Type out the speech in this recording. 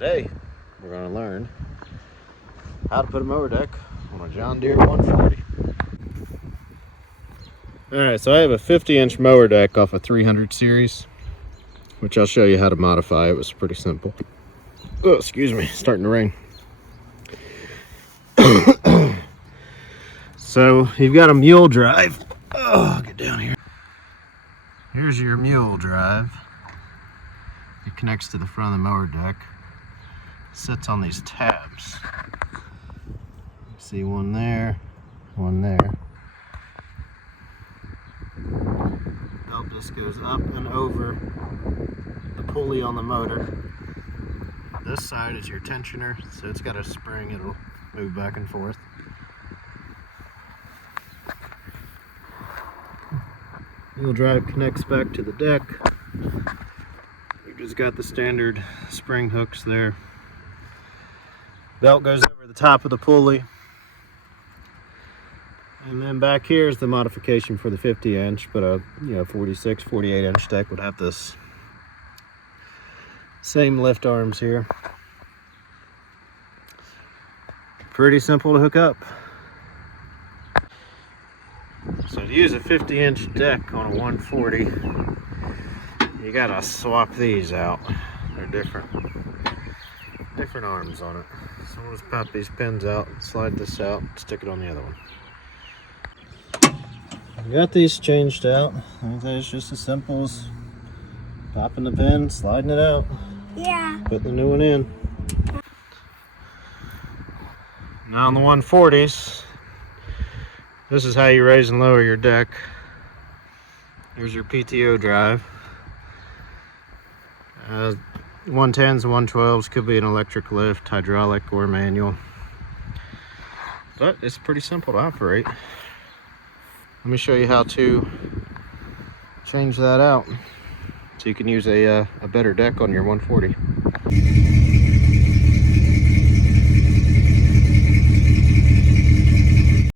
Today we're going to learn how to put a mower deck on a John Deere 140. Alright, so I have a 50-inch mower deck off a 300 series, which I'll show you how to modify. It was pretty simple. Oh, excuse me, starting to rain. So you've got a mule drive. Oh, get down here. Here's your mule drive. It connects to the front of the mower deck. It sits on these tabs. See one there, one there. Belt disc goes up and over the pulley on the motor. This side is your tensioner, so it's got a spring, it'll move back and forth. Wheel drive connects back to the deck. You just got the standard spring hooks there. Belt goes over the top of the pulley. And then back here is the modification for the 50-inch, but a 46, 48-inch deck would have this same lift arms here. Pretty simple to hook up. So to use a 50-inch deck on a 140, you gotta swap these out. They're different arms on it. So we'll just pop these pins out, slide this out, stick it on the other one. I got these changed out. It's just as simple as popping the pin, sliding it out. Yeah. Putting the new one in. Now on the 140s, this is how you raise and lower your deck. Here's your PTO drive. 110s and 112s could be an electric lift, hydraulic, or manual. But it's pretty simple to operate. Let me show you how to change that out so you can use a better deck on your 140.